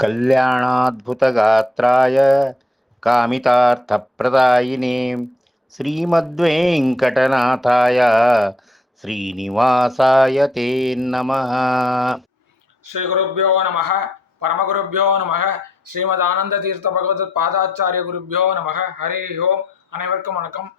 कल्याणाद्भुतगात्राय कामितार्थप्रदायिने श्रीमद्वेङ्कटनाथाय श्रीनिवासाय ते नमः। श्रीगुरुभ्यो தீர்த்த பகவத் नमः श्रीमदानन्दतीर्थभगवत्पादाचार्यगुरुभ्यो नमः। हरे ஓம் அனைவருக்கும் வணக்கம்.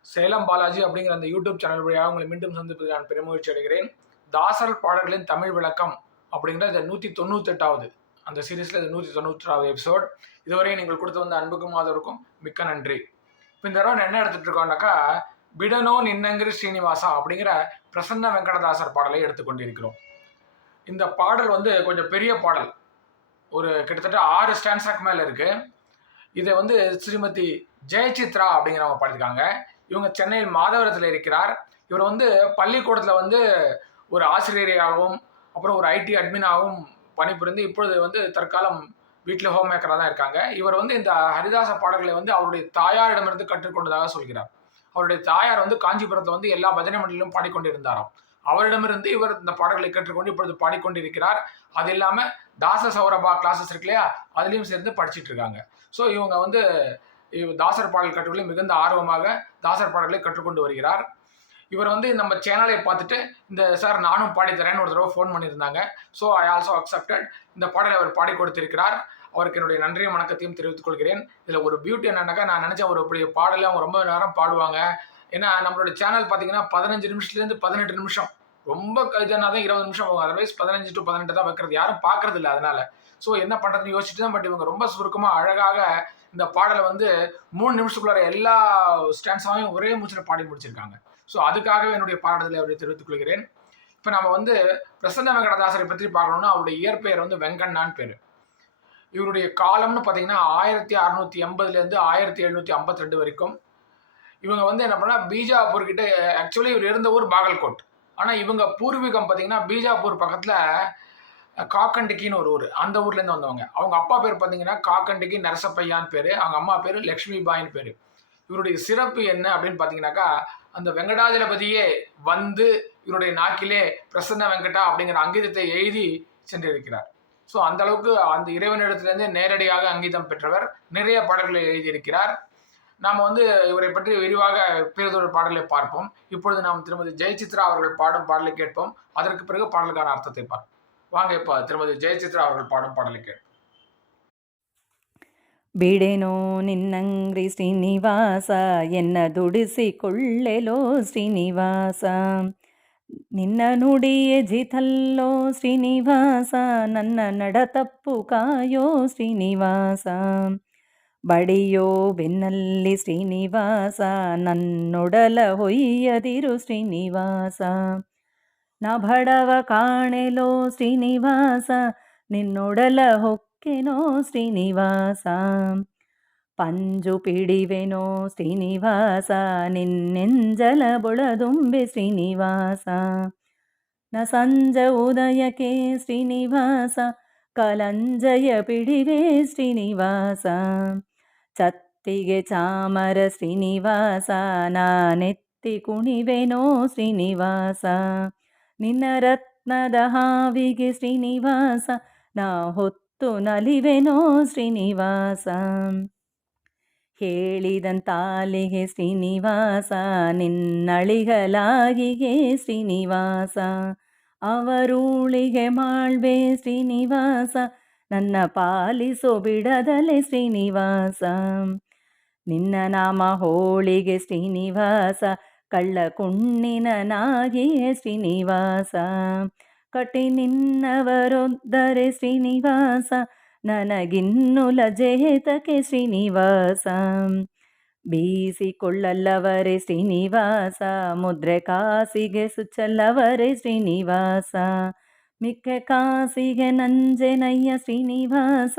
சேலம் பாலாஜி அப்படிங்கிற அந்த யூடியூப் சேனல் வழியாக உங்களை மீண்டும் சந்திப்பதில் நான் பெருமகிழ்ச்சி அடைகிறேன். தாசர் பாடல்களின் தமிழ் விளக்கம் அப்படிங்கிற இந்த நூற்றி தொண்ணூத்தெட்டாவது. அந்த சீரீஸில் இது நூற்றி தொண்ணூற்றாவது எபிசோட். இதுவரையும் நீங்கள் கொடுத்து வந்த அன்புக்கும் ஆதரவுக்கும் மிக்க நன்றி. இப்போ இந்த தடவை என்ன எடுத்துகிட்டு இருக்கோம்னாக்கா பிடனோ நின்னங்கிரி ஸ்ரீனிவாசா அப்படிங்கிற பிரசன்ன வெங்கடதாசர் பாடலை எடுத்துக்கொண்டிருக்கிறோம் இந்த பாடல் வந்து கொஞ்சம் பெரிய பாடல். ஒரு கிட்டத்தட்ட ஆறு ஸ்டான்ஸாக்கு மேலே இருக்குது இதை வந்து ஸ்ரீமதி ஜெயசித்ரா அப்படிங்கிறவங்க பாடியிருக்காங்க. இவங்க சென்னையில் மாதவரத்தில் இருக்கிறார். இவர் வந்து பள்ளிக்கூடத்தில் வந்து ஒரு ஆசிரியராகவும் அப்புறம் ஒரு ஐடி அட்மினாகவும் பணிபுரிந்து இப்பொழுது வந்து தற்காலம் வீட்டில் ஹோம் மேக்கராக தான் இருக்காங்க. இவர் வந்து இந்த ஹரிதாச பாடல்களை வந்து அவருடைய தாயாரிடமிருந்து கற்றுக்கொண்டதாக சொல்கிறார். அவருடைய தாயார் வந்து காஞ்சிபுரத்தில் வந்து எல்லா பஜனை மண்டலிலும் பாடிக்கொண்டிருந்தாராம். அவரிடமிருந்து இவர் இந்த பாடல்களை கற்றுக்கொண்டு இப்பொழுது பாடிக்கொண்டிருக்கிறார். அது இல்லாமல் தாச சௌரபா கிளாஸஸ் இருக்கு இல்லையா? அதுலேயும் சேர்ந்து படிச்சுட்டு இருக்காங்க. ஸோ இவங்க வந்து தாசர் பாடல் கற்றுக்கொள்ள மிகுந்த ஆர்வமாக தாசர் பாடல்களை கற்றுக்கொண்டு வருகிறார். இவர் வந்து நம்ம சேனலை பார்த்துட்டு இந்த சார் நானும் பாடி தரேன்னு ஒரு தடவை ஃபோன் பண்ணியிருந்தாங்க. ஸோ ஐ ஆல்சோ அக்செப்டட் இந்த பாடலை அவர் பாடி கொடுத்திருக்கிறார். அவருக்கு என்னுடைய நன்றியும் வணக்கத்தையும் தெரிவித்துக் கொள்கிறேன். இதில் ஒரு பியூட்டி என்னன்னாக்கா நான் நினச்சேன் ஒரு இப்படி பாடலை அவங்க ரொம்ப நேரம் பாடுவாங்க. ஏன்னா நம்மளோட சேனல் பார்த்தீங்கன்னா பதினஞ்சு நிமிஷத்துலேருந்து பதினெட்டு நிமிஷம். ரொம்ப இதுனா தான் இருபது நிமிஷம் ஆகும் அதர்வைஸ் பதினஞ்சு டு பதினெட்டு தான் வைக்கிறது. யாரும் பார்க்கறது இல்லை அதனால. ஸோ என்ன பண்ணுறதுன்னு யோசிச்சுட்டு தான் பட் இவங்க ரொம்ப சுருக்கமாக அழகாக இந்த பாடலை வந்து மூணு நிமிஷத்துக்குள்ளார எல்லா ஸ்டான்ஸாவையும் ஒரே மூச்சில் பாடி முடிச்சிருக்காங்க. ஸோ அதுக்காகவே என்னுடைய பாராட்டுதலை அவரை தெரிவித்துக் கொள்கிறேன். இப்போ நம்ம வந்து பிரசன்ன வெங்கடதாசரை பற்றி பார்க்கணும்னா அவருடைய இயற்பெயர் வந்து வெங்கண்ணான்னு பேர். இவருடைய காலம்னு பார்த்தீங்கன்னா ஆயிரத்தி அறுநூத்தி எண்பதுலேருந்து ஆயிரத்தி எழுநூற்றி ஐம்பத்தி ரெண்டு வரைக்கும் இவங்க வந்து என்ன பண்ணால் பீஜாப்பூர் கிட்ட ஆக்சுவலி இவர் இருந்த ஊர் பாகல்கோட். ஆனால் இவங்க பூர்வீகம் பார்த்தீங்கன்னா பீஜாப்பூர் பக்கத்தில் காக்கண்டிக்கின்னு ஒரு ஊர். அந்த ஊர்லேருந்து வந்தவங்க. அவங்க அப்பா பேர் பார்த்தீங்கன்னா காக்கண்டிக்கி நரசப்பையான்னு பேர். அவங்க அம்மா பேர் லக்ஷ்மி பாயின்னு பேர். இவருடைய சிறப்பு என்ன அப்படின்னு பார்த்தீங்கன்னாக்கா அந்த வெங்கடாஜலபதியே வந்து இவருடைய நாக்கிலே பிரசன்ன வெங்கடா அப்படிங்கிற அங்கீதத்தை எழுதி சென்றிருக்கிறார். ஸோ அந்த அளவுக்கு அந்த இறைவனிடத்திலிருந்தே நேரடியாக அங்கீதம் பெற்றவர் நிறைய பாடல்களை எழுதியிருக்கிறார். நாம் வந்து இவரை பற்றி விரிவாக பிறதொரு பாடலை பார்ப்போம். இப்பொழுது நாம் திருமதி ஜெயசித்ரா அவர்கள் பாடும் பாடலை கேட்போம். அதற்கு பிறகு பாடலுக்கான அர்த்தத்தை பார்ப்போம். வாங்க இப்போ திருமதி ஜெயசித்ரா அவர்கள் பாடும் பாடலை கேட்போம். ಬಿಡೆನೋ ನಿನ್ನಂಗ್ರಿ ಶ್ರೀನಿವಾಸ, ಎನ್ನ ದುಡಿಸಿಕೊಳ್ಳೆಲೋ ಶ್ರೀನಿವಾಸ. ನಿನ್ನ ನುಡಿಯೇ ಜಿತಲ್ಲೋ ಶ್ರೀನಿವಾಸ, ನನ್ನ ನಡತಪ್ಪು ಕಾಯೋ ಶ್ರೀನಿವಾಸ. ಬಡಿಯೋ ಬೆನ್ನಲ್ಲಿ ಶ್ರೀನಿವಾಸ, ನನ್ನೊಡಲ ಹೊಯ್ಯದಿರು ಶ್ರೀನಿವಾಸ. ನ ಬಡವ ಕಾಣೆಲೋ ಶ್ರೀನಿವಾಸ, ನಿನ್ನೊಡಲ ಹೊಕ್ಕೆನೋ ಶ್ರೀನಿವಾಸ ಪಂಜು ಪಿಡಿವೆನೋ ಶ್ರೀನಿವಾಸ ನಿನ್ನೆಂಜಲ ಬೊಳದುಂಬೆ ಶ್ರೀನಿವಾಸ ನ ಸಂಜ ಉದಯಕ್ಕೆ ಶ್ರೀನಿವಾಸ ಕಲಂಜಯ ಪಿಡಿವೆ ಶ್ರೀನಿವಾಸ ಚತ್ತಿಗೆ ಚಾಮರ ಶ್ರೀನಿವಾಸ ನಾನೆತ್ತಿ ಕುಣಿವೆನೋ ಶ್ರೀನಿವಾಸ ನಿನ್ನ ರತ್ನದ ಹಾವಿಗೆ ಶ್ರೀನಿವಾಸ ನಾ ಹೊತ್ತು ನಲಿವೆನೋ ಶ್ರೀನಿವಾಸ. ಹೇಳಿದಂತಾಲಿಗೆ ಶ್ರೀನಿವಾಸ ನಿನ್ನಳಿಗಲಾಗಿಗೆ ಶ್ರೀನಿವಾಸ. ಅವರೂಳಿಗೆ ಮಾಳ್ವೆ ಶ್ರೀನಿವಾಸ, ನನ್ನ ಪಾಲಿಸೋ ಬಿಡದಲೆ ಶ್ರೀನಿವಾಸ. ನಿನ್ನ ನಾಮ ಹೋಳಿಗೆ ಶ್ರೀನಿವಾಸ ಕಳ್ಳ ಕುಣ್ಣಿನ ನಾಗಿಯೇ ಶ್ರೀನಿವಾಸ. ಕಟಿ ನಿನ್ನವರೊದ್ದರೆ ಶ್ರೀನಿವಾಸ ನನಗಿನ್ನು ಲಜೇತಕ್ಕೆ ಶ್ರೀನಿವಾಸ ಬೀಸಿಕೊಳ್ಳಲ್ಲವರೇ ಶ್ರೀನಿವಾಸ ಮುದ್ರೆ ಕಾಸಿಗೆ ಸುಚ್ಚಲ್ಲವರೇ ಶ್ರೀನಿವಾಸ ಮಿಕ್ಕ ಕಾಸಿಗೆ ನಂಜೆನಯ್ಯ ಶ್ರೀನಿವಾಸ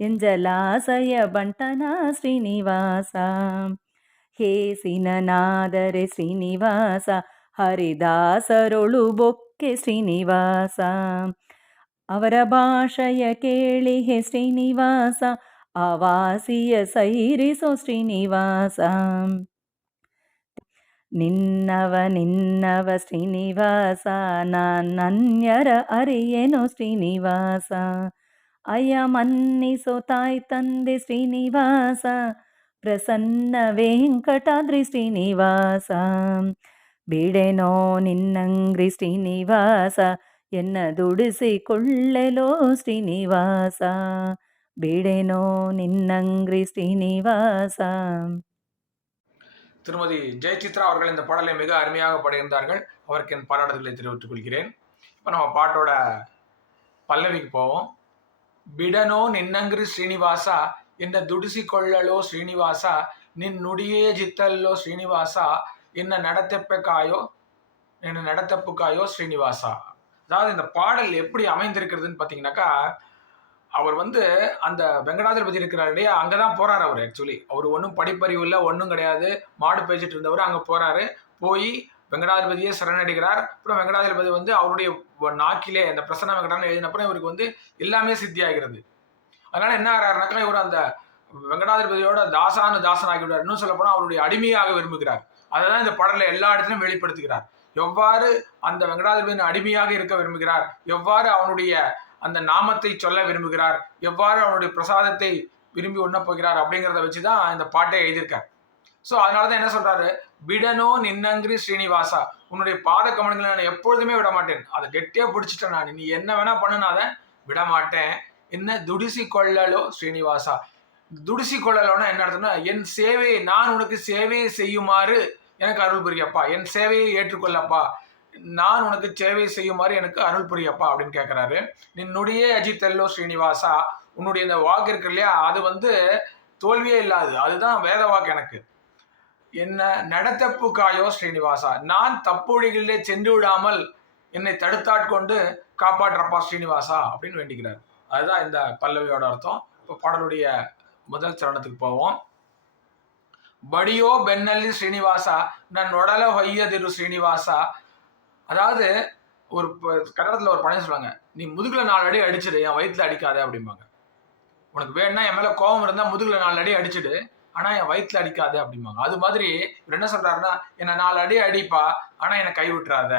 ಎಂಜಲಾಸಯ ಬಂಟನ ಶ್ರೀನಿವಾಸ ಹೇಸಿನನಾದರೆ ಶ್ರೀನಿವಾಸ ಹರಿದಾಸರೊಳು ಬೊಕ್ಕೆ ಶ್ರೀನಿವಾಸ. ಅವರ ಭಾಷೆಯ ಕೇಳಿ, ಹೇ ಶ್ರೀನಿವಾಸ, ಆವಾಸಿಯ ಸೈರಿಸೋ ಶ್ರೀನಿವಾಸ. ನಿನ್ನವ ನಿನ್ನವ ಶ್ರೀನಿವಾಸ ನಾನನ್ಯರ ಅರಿಯೇನೋ ಶ್ರೀನಿವಾಸ. ಅಯಮನ್ನಿಸೋ ತಾಯಿ ತಂದೆ ಶ್ರೀನಿವಾಸ, ಪ್ರಸನ್ನ ವೆಂಕಟಾದ್ರಿ ಶ್ರೀನಿವಾಸ. ಬಿಡೆನೋ ನಿನ್ನಂಗ್ರಿ ಶ್ರೀನಿವಾಸ ಎನ್ನ ದುಡಿಸಿಕೊಳ್ಳೆಲೋ ಶ್ರೀನಿವಾಸ ಬಿಡೆನೋ ನಿನ್ನಂಗ್ರಿ ಶ್ರೀನಿವಾಸ திருமதி ஜெயசித்ரா அவர்கள் இந்த பாடலை மிக அருமையாக பாடியிருந்தார்கள் அவருக்கு என் பாராட்டுதலை தெரிவித்துக் கொள்கிறேன் இப்போ நம்ம பாட்டோட பல்லவிக்கு போவோம் ಬಿಡನೋ ನಿನ್ನಂಗ್ರಿ ಶ್ರೀನಿವಾಸ ಎನ್ನ ದುಡಿಸಿಕೊಳ್ಳಲೋ ಶ್ರೀನಿವಾಸ ನಿನ್ ನುಡಿಯೇ ಜಿತ್ತಲ್ಲೋ ಶ್ರೀನಿವಾಸ என்ன நடத்தப்பக்காயோ என்ன நடத்தப்புக்காயோ ஸ்ரீனிவாசா. அதாவது இந்த பாடல் எப்படி அமைந்திருக்கிறதுன்னு பார்த்தீங்கன்னாக்கா அவர் வந்து அந்த வெங்கடாதிபதி இருக்கிறார் இல்லையா? அங்கே தான் போகிறார் அவர் ஆக்சுவலி அவர் ஒன்றும் படிப்பறிவு இல்லை ஒன்றும் கிடையாது. மாடு பேசிட்டு இருந்தவர் அங்கே போகிறாரு போய் வெங்கடாதிபதியே சரணடைகிறார். அப்புறம் வெங்கடாதிபதி வந்து அவருடைய நாக்கிலே அந்த பிரசன்ன வெங்கடான எழுதினப்புறம் இவருக்கு வந்து எல்லாமே சித்தியாகிறது. அதனால் என்ன ஆகிறாருனாக்கா இவர் அந்த வெங்கடாதிபதியோட தாசானு தாசன் ஆகிவிடுவார் இன்னும் சொல்லப்போனால் அவருடைய அடிமையாக விரும்புகிறார். அதெல்லாம் இந்த பாடலில் எல்லா இடத்துலையும் வெளிப்படுத்துகிறார். எவ்வாறு அந்த வெங்கடாதிபதியின் அடிமையாக இருக்க விரும்புகிறார்? எவ்வாறு அவனுடைய அந்த நாமத்தை சொல்ல விரும்புகிறார்? எவ்வாறு அவனுடைய பிரசாதத்தை விரும்பி உண்ண போகிறார்? அப்படிங்கிறத வச்சு தான் இந்த பாட்டை எழுதியிருக்கார். ஸோ அதனால தான் என்ன சொல்கிறாரு விடனோ நின்னங்கிரி ஸ்ரீனிவாசா உன்னுடைய பாத கமலங்களை நான் எப்பொழுதுமே விட மாட்டேன். அதை கெட்டியாக பிடிச்சிட்டேன் நான். நீ என்ன வேணா பண்ணு அதை விட மாட்டேன். என்ன துடிசி கொள்ளலோ ஸ்ரீனிவாசா? துடிசி கொள்ளலோன்னா என்ன அர்த்தம்னா என் சேவையை நான் உனக்கு சேவையை செய்யுமாறு எனக்கு அருள் புரியப்பா. என் சேவையை ஏற்றுக்கொள்ளப்பா. நான் உனக்கு சேவை செய்யுமாறு எனக்கு அருள் புரியப்பா அப்படின்னு கேட்குறாரு நின்னுடைய அஜித்தல்லோ ஸ்ரீனிவாசா உன்னுடைய இந்த வாக்கு இருக்கு இல்லையா? அது வந்து தோல்வியே இல்லாது. அதுதான் வேத வாக்கு எனக்கு. என்ன நடத்தப்பு காயோ ஸ்ரீனிவாசா. நான் தப்புழிகளிலே சென்று விடாமல் என்னை தடுத்தாட்கொண்டு காப்பாற்றப்பா ஸ்ரீனிவாசா அப்படின்னு வேண்டிக்கிறார். அதுதான் இந்த பல்லவியோட அர்த்தம். இப்போ பாடலுடைய முதல் சரணத்துக்கு போவோம். ಬಡಿಯೋ ಬೆನ್ನಲ್ಲಿ ಶ್ರೀನಿವಾಸ ನನ್ನೊಡಲ ಹೊಯ್ಯದಿರು ಶ್ರೀನಿವಾಸ அதாவது ஒரு ப- கன்னடத்துல ஒரு பழைய சொல்லுவாங்க நீ முதுகுல நாலு அடி அடிச்சிடு என் வயிற்றுல அடிக்காத அப்படிம்பாங்க உனக்கு வேணும்னா என் மேல கோபம் இருந்தா முதுகுல நாலு அடி அடிச்சிடு ஆனா என் வயிற்றுல அடிக்காத அப்படிம்பாங்க அது மாதிரி இவர் என்ன சொல்றாருன்னா என்ன நாலு அடி அடிப்பா ஆனா என்னை கை விட்டுறாத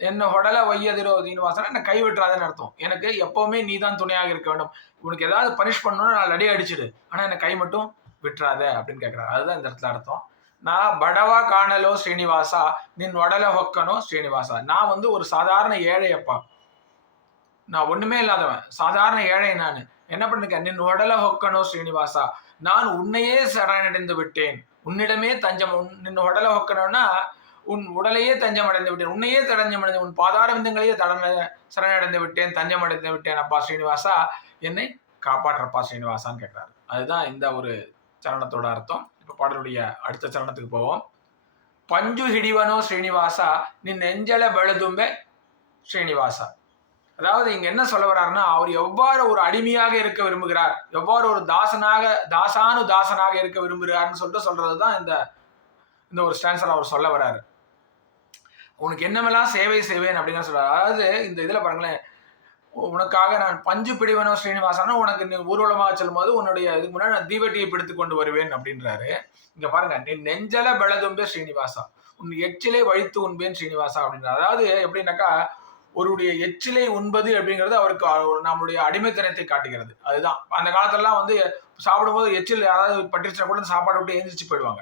என்ன உடல வையதிரோ சீனிவாசன் என்னை கை விட்டுறாதன்னு அர்த்தம் எனக்கு எப்பவுமே நீ தான் துணையாக இருக்க வேண்டும் உனக்கு ஏதாவது பனிஷ் பண்ணணும்னா நாலு அடி அடிச்சிடு ஆனா என்னை கை மட்டும் விட்டுறாத அப்படின்னு கேட்குறாரு அதுதான் இந்த இடத்துல அர்த்தம். நான் படவா காணலோ ஸ்ரீனிவாசா நின் உடல ஹொக்கனோ ஸ்ரீனிவாசா. நான் வந்து ஒரு சாதாரண ஏழையப்பா. நான் ஒண்ணுமே இல்லாதவன். சாதாரண ஏழை நான். என்ன பண்ணிருக்கேன் நின் உடல ஹொக்கனோ ஸ்ரீனிவாசா நான் உன்னையே சரணடைந்து விட்டேன். உன்னிடமே தஞ்சம் உன் நின் உடல ஹொக்கனோன்னா உன் உடலையே தஞ்சம் அடைந்து விட்டேன். உன்னையே தடஞ்சம் அடைந்து உன் பாதாரவிந்தங்களையே தடன சரணடைந்து விட்டேன் தஞ்சம் அடைந்து விட்டேன் அப்பா ஸ்ரீனிவாசா. என்னை காப்பாற்றப்பா ஸ்ரீனிவாசான்னு கேட்குறாரு அதுதான் இந்த ஒரு சரணத்தோட அர்த்தம். இப்போ பாடலுடைய அடுத்த சரணத்துக்கு போவோம். பஞ்சு ஹிடிவனோ ஸ்ரீனிவாசா நீ நெஞ்சல வெளுதும்பே ஸ்ரீனிவாசா. அதாவது இங்கே என்ன சொல்ல வர்றாருன்னா அவர் எவ்வாறு ஒரு அடிமையாக இருக்க விரும்புகிறார் எவ்வாறு ஒரு தாசனாக தாசானு தாசனாக இருக்க விரும்புகிறாருன்னு சொல்லிட்டு சொல்றது தான் இந்த இந்த ஒரு ஸ்டான்ஸில் அவர் சொல்ல வர்றாரு. உனக்கு என்னமெல்லாம் சேவை செய்வேன் அப்படின்னு சொல்றாரு. அதாவது இந்த இதில் பாருங்களேன் உனக்காக நான் பஞ்சு பிடிவனோ ஸ்ரீனிவாசனா உனக்கு நீ ஊர்வலமாக செல்லும்போது உன்னுடைய இதுக்கு முன்னாடி நான் தீவட்டியை பிடித்து கொண்டு வருவேன் அப்படின்றாரு. இங்க பாருங்க நீ நெஞ்சல பெலதும்பே ஸ்ரீனிவாசா உன் எச்சிலை வழித்து உண்பேன் ஸ்ரீனிவாசா அப்படின்றார். அதாவது எப்படின்னாக்கா ஒருடைய எச்சிலை உண்பது அப்படிங்கிறது அவருக்கு நம்முடைய அடிமைத்தனத்தை காட்டுகிறது. அதுதான். அந்த காலத்துலலாம் வந்து சாப்பிடும்போது எச்சில் யாராவது பட்டிருச்சா கூட சாப்பாடு விட்டு எந்திரிச்சு போயிடுவாங்க.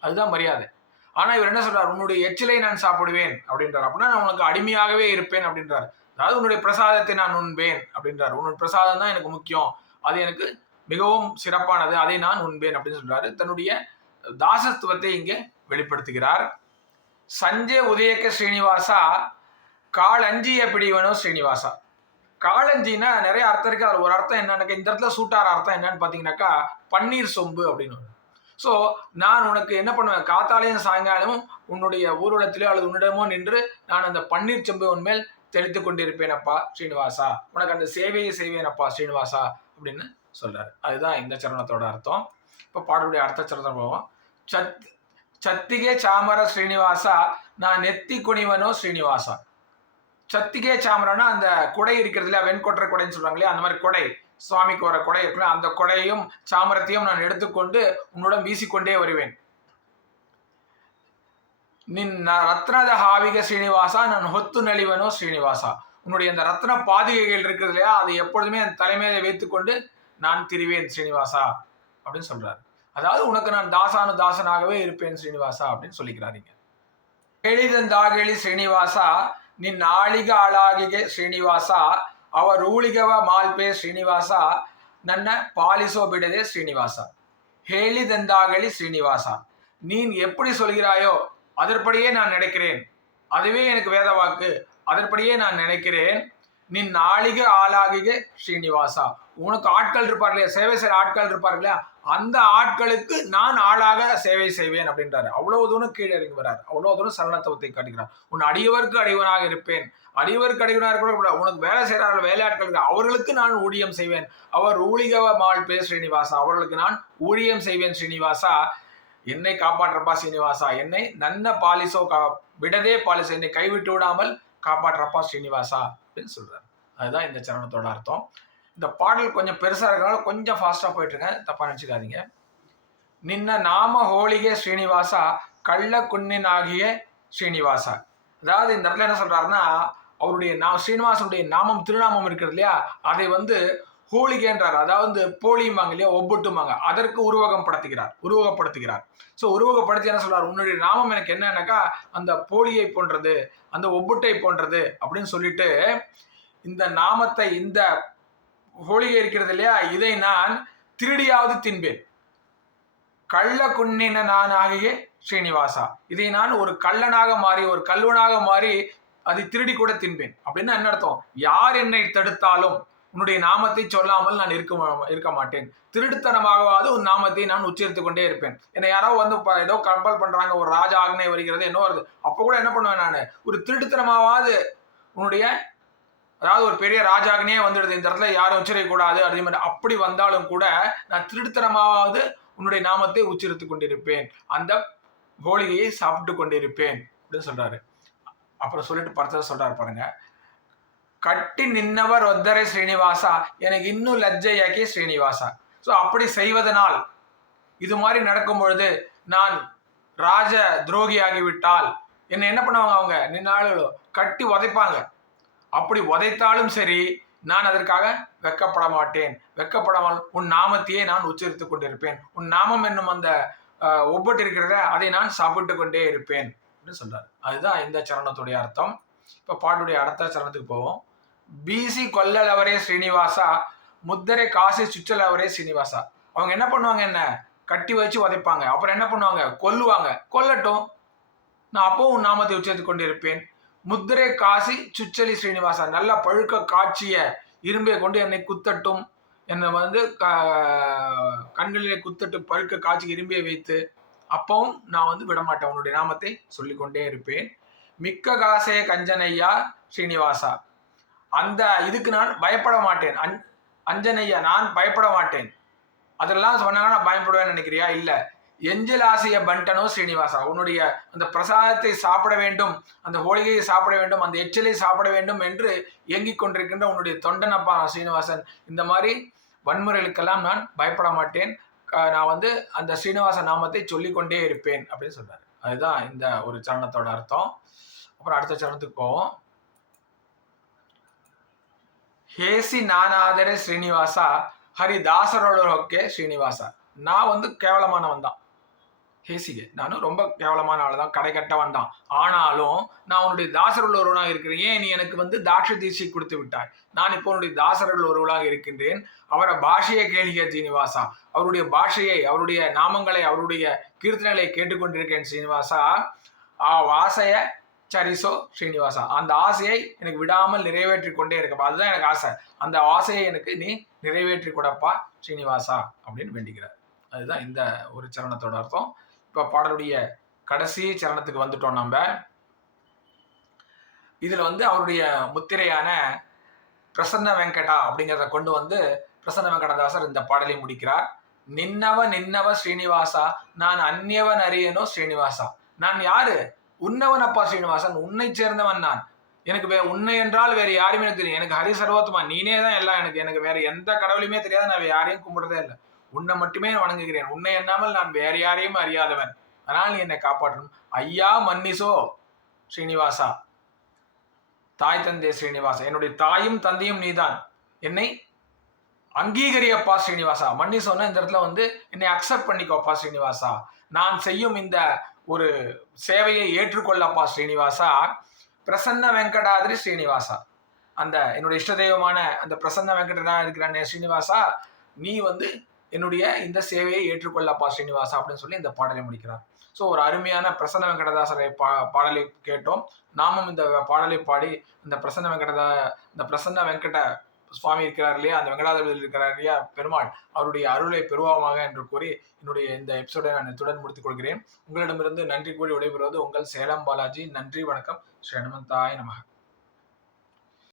அதுதான் மரியாதை. ஆனால் இவர் என்ன சொல்றார்? உன்னுடைய எச்சிலை நான் சாப்பிடுவேன் அப்படின்றார். அப்படின்னா நான் உனக்கு அடிமையாகவே இருப்பேன் அப்படின்றார். அதாவது உன்னுடைய பிரசாதத்தை நான் உண்பேன் அப்படின்றார். உன்னுடைய பிரசாதம் தான் எனக்கு முக்கியம். அது எனக்கு மிகவும் சிறப்பானது. அதை நான் உண்பேன் அப்படின்னு சொல்றாரு. தன்னுடைய தாசத்துவத்தை இங்கே வெளிப்படுத்துகிறார். சஞ்சய் உதயக்க ஸ்ரீனிவாசா காலஞ்சிய பிடிவனோ ஸ்ரீனிவாசா. காளஞ்சின்னா நிறைய அர்த்தம் இருக்கு. அதில் ஒரு அர்த்தம் என்னன்னாக்கா இந்த இடத்துல சூட்டார அர்த்தம் என்னன்னு பார்த்தீங்கன்னாக்கா பன்னீர் சொம்பு அப்படின்னு ஸோ நான் உனக்கு என்ன பண்ணுவேன்? காத்தாலையும் சாயங்காலமும் உன்னுடைய ஊர்வலத்திலோ அல்லது உன்னிடமோ நின்று நான் அந்த பன்னீர் செம்பு உன்மேல் தெளித்து கொண்டிருப்பேனப்பா ஸ்ரீனிவாசா. உனக்கு அந்த சேவையை செய்வேனப்பா ஸ்ரீனிவாசா அப்படின்னு சொல்றாரு. அதுதான் இந்த சரணத்தோட அர்த்தம். இப்போ பாடலுடைய அடுத்த சரணம் போவோம். சத் சத்திகே சாமர ஸ்ரீனிவாசா நான் நெத்தி குனிவனோ ஸ்ரீனிவாசா. சத்திகே சாமரனா அந்த குடை இருக்கிறது வெண்கொற்ற குடைன்னு சொல்றாங்க இல்லையா? அந்த மாதிரி குடை. சுவாமிக்கு வர குடை இருக்குல்ல அந்த குடையும் சாமரத்தையும் நான் எடுத்துக்கொண்டு உன்னுடன் வீசிக்கொண்டே வருவேன். ನಿನ್ನ ரத்னத ஹாவிக ஸ்ரீனிவாசா நான் ஒத்து நலிவனோ ஸ்ரீனிவாசா. உன்னுடைய அந்த ரத்ன பாதிகைகள் இருக்குது இல்லையா? அதை எப்பொழுதுமே என் தலைமையில வைத்துக்கொண்டு நான் திரிவேன் ஸ்ரீனிவாசா அப்படின்னு சொல்றாரு. அதாவது உனக்கு நான் தாசானு தாசனாகவே இருப்பேன் ஸ்ரீனிவாசா அப்படின்னு சொல்லிக்கிறாரிங்க எளிதந்தாகெளி ஸ்ரீனிவாசா நின் ஆளிக ஆளாகிக ஸ்ரீனிவாசா அவர் ஊழிகவ மால்பே ஸ்ரீனிவாசா ನನ್ನ பாலிசோ ಬಿಡದೆ ஸ்ரீனிவாசா. ஹேளிதந்தாகலி ஸ்ரீனிவாசா நீ எப்படி சொல்கிறாயோ அதற்படியே நான் நினைக்கிறேன். அதுவே எனக்கு வேத வாக்கு. அதற்படியே நான் நினைக்கிறேன். நீ நாளிக ஆளாகிக ஸ்ரீனிவாசா. உனக்கு ஆட்கள் இருப்பார் இல்லையா? சேவை செய்கிற ஆட்கள் இருப்பார் இல்லையா? அந்த ஆட்களுக்கு நான் ஆளாக சேவை செய்வேன் அப்படின்றாரு. அவ்வளவு தூரம் கீழே இறங்கி வரார் அவ்வளவு தூரம் சரணத்துவத்தை காட்டுகிறார். உன் அடியவருக்கு அடிவனாக இருப்பேன். அடியவருக்கு அடிவனாக கூட கூட உனக்கு வேலை செய்கிறார்கள் வேலையாட்கள் அவர்களுக்கு நான் ஊழியம் செய்வேன். அவர் ஊழிகவ மால் பே ஸ்ரீனிவாசா. அவர்களுக்கு நான் ஊழியம் செய்வேன் ஸ்ரீனிவாசா. என்னை காப்பாற்றப்பா ஸ்ரீனிவாசா என்னை நன்ன பாலிசோ கா விடதே பாலிசோ. என்னை கைவிட்டு விடாமல் காப்பாற்றப்பா ஸ்ரீனிவாசா அப்படின்னு சொல்றாரு. அதுதான் இந்த சரணத்தோட அர்த்தம். இந்த பாடல் கொஞ்சம் பெருசாக இருக்கனால கொஞ்சம் ஃபாஸ்ட்டாக போயிட்டு இருக்கேன் நினச்சிக்காதீங்க நினைச்சுக்காதீங்க. நின்ன நாம ஹோலிகே ஸ்ரீனிவாசா கள்ள குன்னினாகிய ஸ்ரீனிவாசா அதாவது இந்த இடத்துல என்ன சொல்கிறாருன்னா அவருடைய நா ஸ்ரீனிவாசனுடைய நாமம் திருநாமம் இருக்கிறது இல்லையா? அதை வந்து ஹோலிகேன்றார். அதாவது போலியுமாங்க இல்லையா? ஒப்புட்டுமாங்க அதற்கு உருவகம் படுத்துகிறார். உருவகப்படுத்துகிறார். ஸோ உருவகப்படுத்தி என்ன சொல்றார்? உன்னுடைய நாமம் எனக்கு என்னன்னாக்கா அந்த போலியை போன்றது அந்த ஒப்புட்டை போன்றது அப்படின்னு சொல்லிட்டு இந்த நாமத்தை இந்த ஹோலிகை இருக்கிறது இல்லையா? இதை நான் திருடியாவது தின்பேன். கள்ள குன்னின நான் ஆகிய ஸ்ரீனிவாசா. இதை நான் ஒரு கள்ளனாக மாறி ஒரு கல்வனாக மாறி அதை திருடி கூட தின்பேன். அப்படின்னு என்ன அர்த்தம்? யார் என்னை தடுத்தாலும் உன்னுடைய நாமத்தை சொல்லாமல் நான் இருக்க இருக்க மாட்டேன். திருடுத்தனமாகவாது உன் நாமத்தை நான் உச்சரித்து கொண்டே இருப்பேன். என்னை யாரோ வந்து ஏதோ கம்பல் பண்றாங்க ஒரு ராஜ ஆக்னை வருகிறது என்ன வருது. அப்போ கூட என்ன பண்ணுவேன் நான்? ஒரு திருடுத்தனமாவது உன்னுடைய அதாவது ஒரு பெரிய ராஜாக்னே வந்துடுது இந்த இடத்துல யாரும் உச்சரிக்கக்கூடாது அதே மாதிரி. அப்படி வந்தாலும் கூட நான் திருடுத்தனமாவது உன்னுடைய நாமத்தை உச்சரித்து கொண்டிருப்பேன். அந்த கோழிகையை சாப்பிட்டு கொண்டிருப்பேன் அப்படின்னு சொல்றாரு. அப்புறம் சொல்லிட்டு படத்தை சொல்றாரு பாருங்க. கட்டி நின்னவர் ஒத்தரை ஸ்ரீனிவாசா. எனக்கு இன்னும் லஜ்ஜையாக்கி ஸ்ரீனிவாசா. ஸோ அப்படி செய்வதனால் இது மாதிரி நடக்கும் பொழுது நான் ராஜ துரோகியாகி விட்டால் என்னை என்ன பண்ணுவாங்க அவங்க? நின்னாலும் கட்டி உதைப்பாங்க. அப்படி உதைத்தாலும் சரி நான் அதற்காக வெக்கப்பட மாட்டேன். வெக்கப்படாமல் உன் நாமத்தையே நான் உச்சரித்து கொண்டிருப்பேன். உன் நாமம் என்னும் அந்த ஒப்பட்டு இருக்கிறத அதை நான் சாப்பிட்டு கொண்டே இருப்பேன். அப்படின்னு சொல்றாரு. அதுதான் இந்த சரணத்துடைய அர்த்தம். இப்போ பாட்டுடைய அடுத்த சரணத்துக்கு போவோம். பிசி கொல்லலவரே ஸ்ரீனிவாசா முத்தரை காசி சுற்றலவரே ஸ்ரீனிவாசா. அவங்க என்ன பண்ணுவாங்க என்ன? கட்டி வச்சு உதைப்பாங்க. அப்புறம் என்ன பண்ணுவாங்க? கொல்லுவாங்க. கொல்லட்டும். நான் அப்போ உன் நாமத்தை உச்சரித்து கொண்டிருப்பேன். முத்திரை காசி சுச்சலி ஸ்ரீனிவாசா நல்ல பழுக்க காட்சிய இரும்பை கொண்டு என்னை குத்தட்டும். என்னை வந்து க- கண்களிலே குத்தட்டு பழுக்க காட்சி இரும்பியை வைத்து அப்பவும் நான் வந்து விடமாட்டேன். உன்னுடைய நாமத்தை சொல்லிக்கொண்டே இருப்பேன். மிக்க காசே கஞ்சனையா ஸ்ரீனிவாசா. அந்த இதுக்கு நான் பயப்பட மாட்டேன். அஞ் அஞ்சனையா நான் பயப்பட மாட்டேன். அதெல்லாம் சொன்னாங்க நான் பயப்படுவேன்னு நினைக்கிறியா? இல்லை. எஞ்சல் ஆசைய பண்டனோ ஸ்ரீனிவாசா உன்னுடைய அந்த பிரசாதத்தை சாப்பிட வேண்டும் அந்த ஹோலிகையை சாப்பிட வேண்டும் அந்த எச்சிலை சாப்பிட வேண்டும் என்று இயங்கிக் கொண்டிருக்கின்ற உன்னுடைய தொண்டனப்பா ஸ்ரீனிவாசன். இந்த மாதிரி வன்முறைகளுக்கெல்லாம் நான் பயப்பட மாட்டேன். நான் வந்து அந்த ஸ்ரீனிவாச நாமத்தை சொல்லிக்கொண்டே இருப்பேன் அப்படின்னு சொல்றாரு. அதுதான் இந்த ஒரு சரணத்தோட அர்த்தம். அப்புறம் அடுத்த சரணத்துக்கு போவோம். ಹೇಸಿ ನಾನಾದರೆ ಶ್ರೀನಿವಾಸ ಹರಿದಾಸರೊಳಗೆ ಶ್ರೀನಿವಾಸ நான் வந்து கேவலமானவன் தான் ஹேசிகே நானும் ரொம்ப கேவலமான ஆள் தான் கடை கட்டவன் தான் ஆனாலும் நான் உன்னுடைய தாசருள் ஒருவனாக இருக்கிறேன் ஏன் நீ எனக்கு வந்து தாட்ச தீட்சை கொடுத்து விட்டாய் நான் இப்போ உன்னுடைய தாசருள் ஒருவனாக இருக்கின்றேன் அவரை பாஷையை கேளிக ஸ்ரீனிவாசா அவருடைய பாஷையை அவருடைய நாமங்களை அவருடைய கீர்த்தனைகளை கேட்டுக்கொண்டிருக்கேன் ஸ்ரீனிவாசா ஆ வாசைய சரிசோ ஸ்ரீனிவாசா. அந்த ஆசையை எனக்கு விடாமல் நிறைவேற்றி கொண்டே இருக்கப்பா. அதுதான் எனக்கு ஆசை. அந்த ஆசையை எனக்கு நீ நிறைவேற்றி கொடுப்பா ஸ்ரீனிவாசா அப்படின்னு வேண்டிக்கிறார். அதுதான் இந்த ஒரு சரணத்தோட அர்த்தம். இப்போ பாடலுடைய கடைசி சரணத்துக்கு வந்துட்டோம் நம்ம. இதில் வந்து அவருடைய முத்திரையான பிரசன்ன வெங்கடா அப்படிங்கிறத கொண்டு வந்து பிரசன்ன வெங்கடதாசர் இந்த பாடலை முடிக்கிறார். நின்னவ நின்னவ ஸ்ரீனிவாசா நான் அந்நியவன் அறியனோ ஸ்ரீனிவாசா? நான் யாரு? உன்னவன் அப்பா ஸ்ரீனிவாசன் உன்னை சேர்ந்தவன் நான். எனக்கு வே உன்னை என்றால் வேறு யாருமே எனக்கு தெரியும் எனக்கு ஹரி சர்வோத்தமா நீனே தான் எல்லாம் எனக்கு எனக்கு வேற எந்த கடவுளையுமே தெரியாது நான் யாரையும் கும்பிடுறதே இல்லை. உன்னை மட்டுமே வணங்குகிறேன். உன்னை எண்ணாமல் நான் வேற யாரையும் அறியாதவன். அதனால் நீ என்னை காப்பாற்றணும். ஐயா மன்னிசோ ஸ்ரீனிவாசா தாய் தந்தை ஸ்ரீனிவாசா என்னுடைய தாயும் தந்தையும் நீதான். என்னை அங்கீகரியப்பா ஸ்ரீனிவாசா மன்னி சொன்ன இந்த இடத்துல வந்து என்னை அக்செப்ட் பண்ணிக்கோப்பா ஸ்ரீனிவாசா நான் செய்யும் இந்த ஒரு சேவையை ஏற்றுக்கொள்ளப்பா ஸ்ரீனிவாசா. பிரசன்ன வெங்கடாதிரி ஸ்ரீனிவாசா. அந்த என்னுடைய இஷ்ட தெய்வமான அந்த பிரசன்ன வெங்கடனா இருக்கிறானே ஸ்ரீனிவாசா நீ வந்து என்னுடைய இந்த சேவையை ஏற்றுக்கொள்ளப்பா ஸ்ரீனிவாசா அப்படின்னு சொல்லி இந்த பாடலை முடிக்கிறார். ஸோ ஒரு அருமையான பிரசன்ன வெங்கடதாசரை பா பாடலை கேட்டோம். நாமும் இந்த பாடலை பாடி இந்த பிரசன்ன வெங்கடதா இந்த பிரசன்ன வெங்கட சுவாமி இருக்கிறார் இல்லையா? அந்த வெங்கடாதபதியில் இருக்கிறார் இல்லையா? பெருமாள் அவருடைய அருளை பெருவாமாக என்று கூறி என்னுடைய இந்த எபிசோடை நான் இத்துடன் முடித்துக் கொள்கிறேன். உங்களிடமிருந்து நன்றி கூறி விடைபெறுவது உங்கள் சேலம் பாலாஜி. நன்றி வணக்கம். ஸ்ரீ ஹனுமந்தாய் நமக.